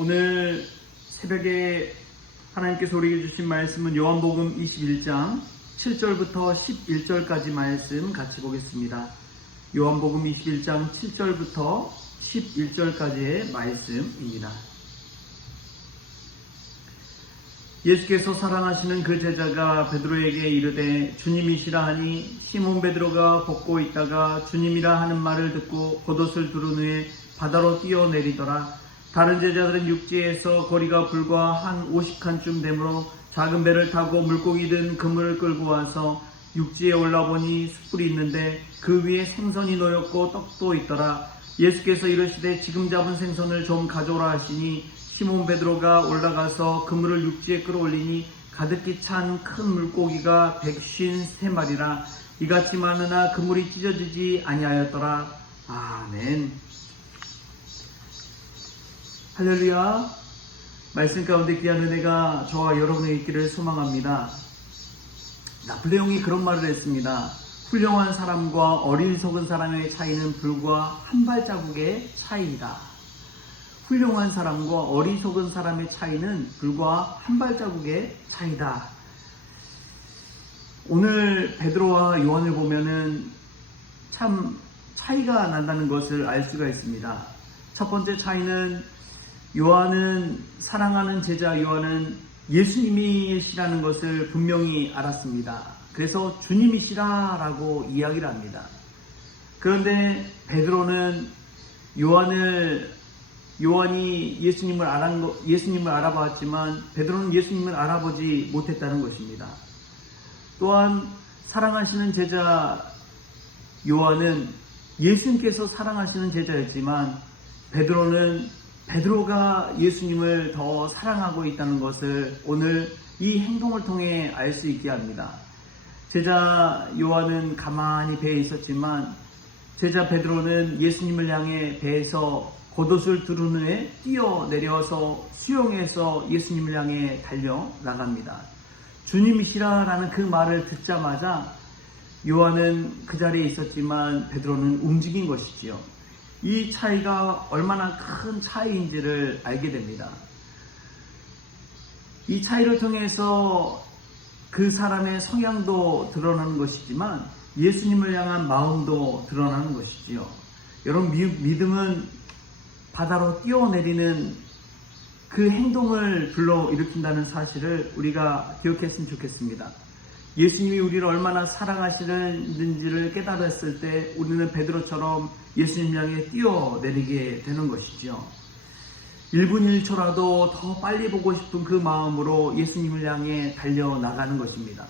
오늘 새벽에 하나님께서 우리에게 주신 말씀은 요한복음 21장 7절부터 11절까지 말씀 같이 보겠습니다. 요한복음 21장 7절부터 11절까지의 말씀입니다. 예수께서 사랑하시는 그 제자가 베드로에게 이르되 주님이시라 하니 시몬 베드로가 걷고 있다가 주님이라 하는 말을 듣고 겉옷을 두른 후에 바다로 뛰어내리더라. 다른 제자들은 육지에서 거리가 불과 한 50칸쯤 되므로 작은 배를 타고 물고기 든 그물을 끌고 와서 육지에 올라보니 숯불이 있는데 그 위에 생선이 놓였고 떡도 있더라. 예수께서 이르시되 지금 잡은 생선을 좀 가져오라 하시니 시몬 베드로가 올라가서 그물을 육지에 끌어올리니 가득히 찬 큰 물고기가 153마리라. 이같이 많으나 그물이 찢어지지 아니하였더라. 아멘. 할렐루야. 말씀 가운데 귀한 은혜가 저와 여러분에 있기를 소망합니다. 나폴레옹이 그런 말을 했습니다. 훌륭한 사람과 어리석은 사람의 차이는 불과 한 발자국의 차이이다. 훌륭한 사람과 어리석은 사람의 차이는 불과 한 발자국의 차이다. 오늘 베드로와 요한을 보면은 참 차이가 난다는 것을 알 수가 있습니다. 첫 번째 차이는 요한은 사랑하는 제자 요한은 예수님이시라는 것을 분명히 알았습니다. 그래서 주님이시라라고 이야기를 합니다. 그런데 베드로는 요한이 예수님을 알아봤지만 베드로는 예수님을 알아보지 못했다는 것입니다. 또한 사랑하시는 제자 요한은 예수님께서 사랑하시는 제자였지만 베드로가 예수님을 더 사랑하고 있다는 것을 오늘 이 행동을 통해 알 수 있게 합니다. 제자 요한은 가만히 배에 있었지만 제자 베드로는 예수님을 향해 배에서 겉옷을 두른 후에 뛰어내려서 수영해서 예수님을 향해 달려나갑니다. 주님이시라라는 그 말을 듣자마자 요한은 그 자리에 있었지만 베드로는 움직인 것이지요. 이 차이가 얼마나 큰 차이인지를 알게 됩니다. 이 차이를 통해서 그 사람의 성향도 드러나는 것이지만 예수님을 향한 마음도 드러나는 것이지요. 여러분, 믿음은 바다로 뛰어내리는 그 행동을 불러일으킨다는 사실을 우리가 기억했으면 좋겠습니다. 예수님이 우리를 얼마나 사랑하시는지를 깨달았을 때 우리는 베드로처럼 예수님 향해 뛰어내리게 되는 것이죠. 1분 1초라도 더 빨리 보고 싶은 그 마음으로 예수님을 향해 달려나가는 것입니다.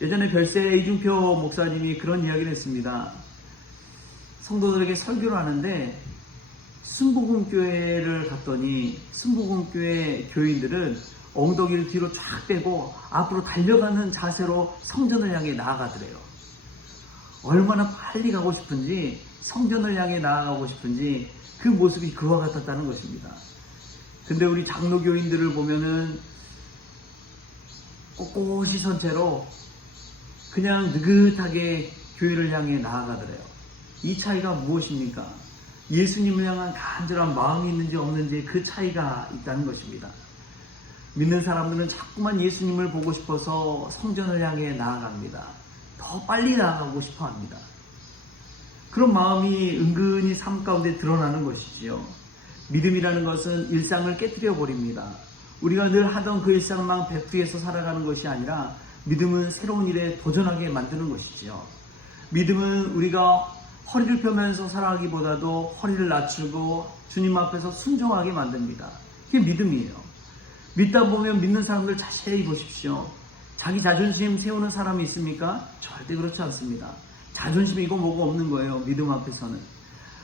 예전에 별세 이중표 목사님이 그런 이야기를 했습니다. 성도들에게 설교를 하는데 순복음교회를 갔더니 순복음교회 교인들은 엉덩이를 뒤로 쫙 빼고 앞으로 달려가는 자세로 성전을 향해 나아가더래요. 얼마나 빨리 가고 싶은지, 성전을 향해 나아가고 싶은지 그 모습이 그와 같았다는 것입니다. 근데 우리 장로교인들을 보면은 꼿꼿이 선 채로 그냥 느긋하게 교회를 향해 나아가더래요. 이 차이가 무엇입니까? 예수님을 향한 간절한 마음이 있는지 없는지 그 차이가 있다는 것입니다. 믿는 사람들은 자꾸만 예수님을 보고 싶어서 성전을 향해 나아갑니다. 더 빨리 나아가고 싶어 합니다. 그런 마음이 은근히 삶 가운데 드러나는 것이지요. 믿음이라는 것은 일상을 깨뜨려 버립니다. 우리가 늘 하던 그 일상만 백두에서 살아가는 것이 아니라 믿음은 새로운 일에 도전하게 만드는 것이지요. 믿음은 우리가 허리를 펴면서 살아가기보다도 허리를 낮추고 주님 앞에서 순종하게 만듭니다. 그게 믿음이에요. 믿다 보면 믿는 사람들 자세히 보십시오. 자기 자존심 세우는 사람이 있습니까? 절대 그렇지 않습니다. 자존심이고 뭐고 없는 거예요. 믿음 앞에서는.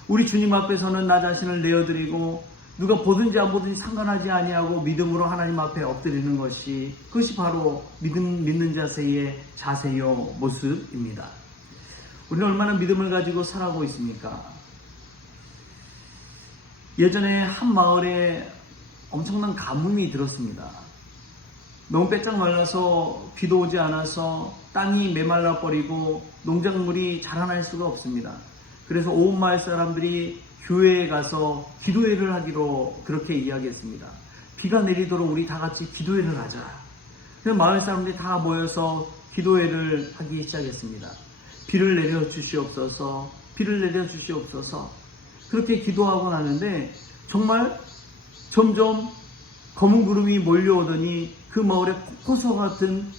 우리 주님 앞에서는 나 자신을 내어드리고 누가 보든지 안 보든지 상관하지 아니하고 믿음으로 하나님 앞에 엎드리는 것이 그것이 바로 믿는 자세요 모습입니다. 우리는 얼마나 믿음을 가지고 살아가고 있습니까? 예전에 한 마을에 엄청난 가뭄이 들었습니다. 너무 빼짝 말라서 비도 오지 않아서 땅이 메말라 버리고 농작물이 자라날 수가 없습니다. 그래서 온 마을 사람들이 교회에 가서 기도회를 하기로 그렇게 이야기했습니다. 비가 내리도록 우리 다 같이 기도회를 하자. 그래서 마을 사람들이 다 모여서 기도회를 하기 시작했습니다. 비를 내려 주시옵소서, 비를 내려 주시옵소서. 그렇게 기도하고 나는데 정말 점점 검은 구름이 몰려오더니 그 마을에 폭포수 같은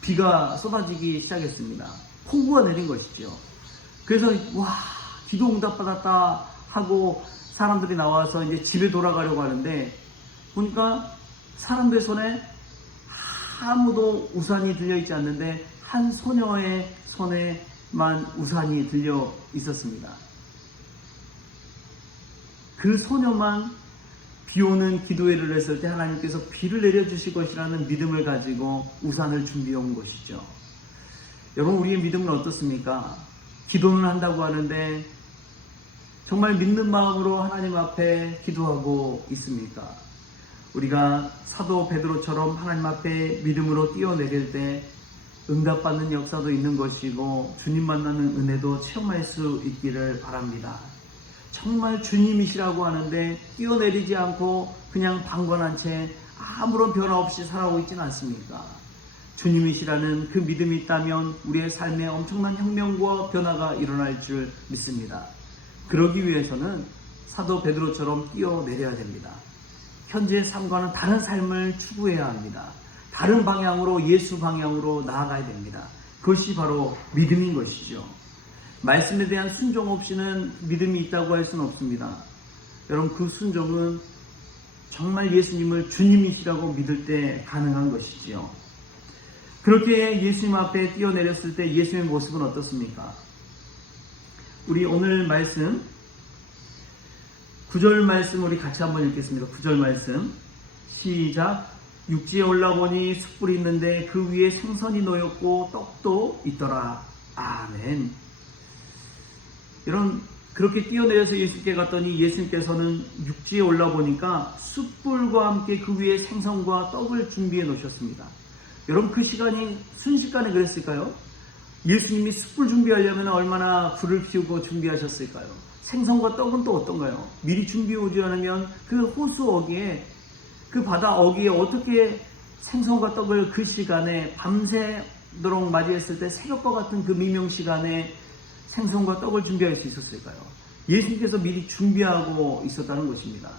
비가 쏟아지기 시작했습니다. 폭우가 내린 것이죠. 그래서 와, 기도 응답 받았다 하고 사람들이 나와서 이제 집에 돌아가려고 하는데 보니까 사람들 손에 아무도 우산이 들려있지 않는데 한 소녀의 손에만 우산이 들려 있었습니다. 그 소녀만 비 오는 기도회를 했을 때 하나님께서 비를 내려주실 것이라는 믿음을 가지고 우산을 준비해 온 것이죠. 여러분, 우리의 믿음은 어떻습니까? 기도는 한다고 하는데 정말 믿는 마음으로 하나님 앞에 기도하고 있습니까? 우리가 사도 베드로처럼 하나님 앞에 믿음으로 뛰어내릴 때 응답받는 역사도 있는 것이고 주님 만나는 은혜도 체험할 수 있기를 바랍니다. 정말 주님이시라고 하는데 뛰어내리지 않고 그냥 방관한 채 아무런 변화 없이 살아오고 있지는 않습니까? 주님이시라는 그 믿음이 있다면 우리의 삶에 엄청난 혁명과 변화가 일어날 줄 믿습니다. 그러기 위해서는 사도 베드로처럼 뛰어내려야 됩니다. 현재의 삶과는 다른 삶을 추구해야 합니다. 다른 방향으로, 예수 방향으로 나아가야 됩니다. 그것이 바로 믿음인 것이죠. 말씀에 대한 순종 없이는 믿음이 있다고 할 수는 없습니다. 여러분, 그 순종은 정말 예수님을 주님이시라고 믿을 때 가능한 것이지요. 그렇게 예수님 앞에 뛰어내렸을 때 예수님의 모습은 어떻습니까? 우리 오늘 말씀 9절 말씀 우리 같이 한번 읽겠습니다. 9절 말씀 시작. 육지에 올라보니 숯불이 있는데 그 위에 생선이 놓였고 떡도 있더라. 아멘. 그렇게 뛰어내려서 예수님께 갔더니 예수님께서는 육지에 올라보니까 숯불과 함께 그 위에 생선과 떡을 준비해 놓으셨습니다. 여러분, 그 시간이 순식간에 그랬을까요? 예수님이 숯불 준비하려면 얼마나 불을 피우고 준비하셨을까요? 생선과 떡은 또 어떤가요? 미리 준비해 오지 않으면 그 호수 어귀에, 그 바다 어귀에 어떻게 생선과 떡을 그 시간에 밤새도록 맞이했을 때 새벽과 같은 그 미명 시간에 생선과 떡을 준비할 수 있었을까요? 예수님께서 미리 준비하고 있었다는 것입니다.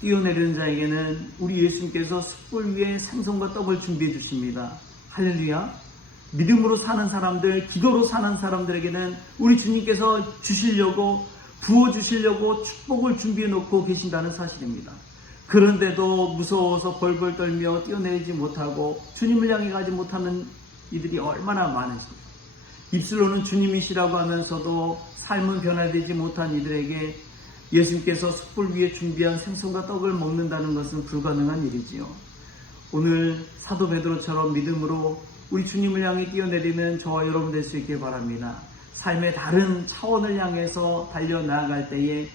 뛰어내리는 자에게는 우리 예수님께서 숯불 위에 생선과 떡을 준비해 주십니다. 할렐루야. 믿음으로 사는 사람들, 기도로 사는 사람들에게는 우리 주님께서 주시려고, 부어주시려고 축복을 준비해 놓고 계신다는 사실입니다. 그런데도 무서워서 벌벌 떨며 뛰어내리지 못하고 주님을 향해 가지 못하는 이들이 얼마나 많으십니까? 입술로는 주님이시라고 하면서도 삶은 변화되지 못한 이들에게 예수님께서 숯불 위에 준비한 생선과 떡을 먹는다는 것은 불가능한 일이지요. 오늘 사도 베드로처럼 믿음으로 우리 주님을 향해 뛰어내리는 저와 여러분 될 수 있길 바랍니다. 삶의 다른 차원을 향해서 달려나아갈 때에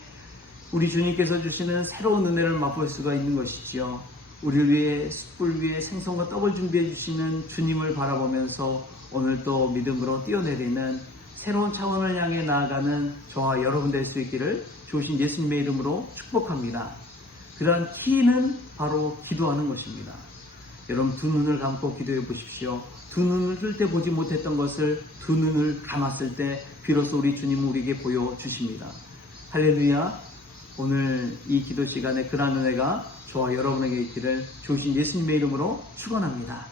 우리 주님께서 주시는 새로운 은혜를 맛볼 수가 있는 것이지요. 우리를 위해 숯불 위에 생선과 떡을 준비해 주시는 주님을 바라보면서 오늘 또 믿음으로 뛰어내리는 새로운 차원을 향해 나아가는 저와 여러분 될 수 있기를 주신 예수님의 이름으로 축복합니다. 그 다음 키는 바로 기도하는 것입니다. 여러분, 두 눈을 감고 기도해 보십시오. 두 눈을 뜰 때 보지 못했던 것을 두 눈을 감았을 때 비로소 우리 주님은 우리에게 보여주십니다. 할렐루야. 오늘 이 기도 시간에 그러한 은혜가 저와 여러분에게 있기를 주신 예수님의 이름으로 축원합니다.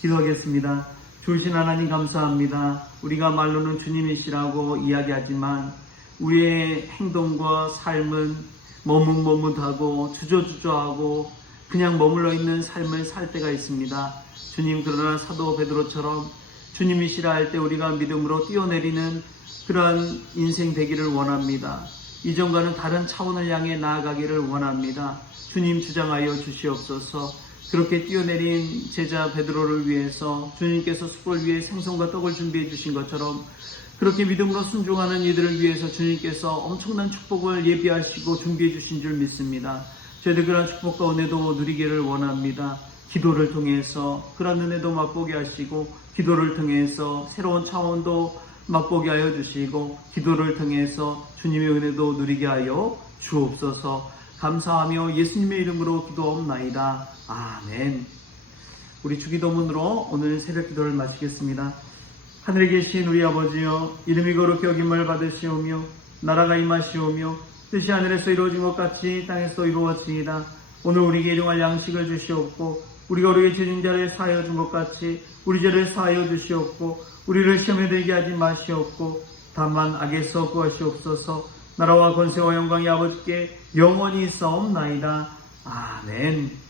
기도하겠습니다. 주신 하나님 감사합니다. 우리가 말로는 주님이시라고 이야기하지만 우리의 행동과 삶은 머뭇머뭇하고 주저주저하고 그냥 머물러 있는 삶을 살 때가 있습니다. 주님, 그러나 사도 베드로처럼 주님이시라 할 때 우리가 믿음으로 뛰어내리는 그러한 인생 되기를 원합니다. 이전과는 다른 차원을 향해 나아가기를 원합니다. 주님, 주장하여 주시옵소서. 그렇게 뛰어내린 제자 베드로를 위해서 주님께서 숯불 위에 생선과 떡을 준비해 주신 것처럼 그렇게 믿음으로 순종하는 이들을 위해서 주님께서 엄청난 축복을 예비하시고 준비해 주신 줄 믿습니다. 저희들 그런 축복과 은혜도 누리기를 원합니다. 기도를 통해서 그런 은혜도 맛보게 하시고 기도를 통해서 새로운 차원도 맛보게 하여 주시고 기도를 통해서 주님의 은혜도 누리게 하여 주옵소서. 감사하며 예수님의 이름으로 기도옵나이다. 아멘. 우리 주기도문으로 오늘 새벽 기도를 마치겠습니다. 하늘에 계신 우리 아버지여, 이름이 거룩히 여김을 받으시오며 나라가 임하시오며 뜻이 하늘에서 이루어진 것 같이 땅에서 이루어지이다. 오늘 우리에게 일용할 양식을 주시옵고 우리가 우리의 죄진 자를 사하여 준 것 같이 우리 죄를 사하여 주시옵고 우리를 시험에 들게 하지 마시옵고 다만 악에서 구하시옵소서. 나라와 권세와 영광이 아버지께 영원히 있사옵나이다. 아멘.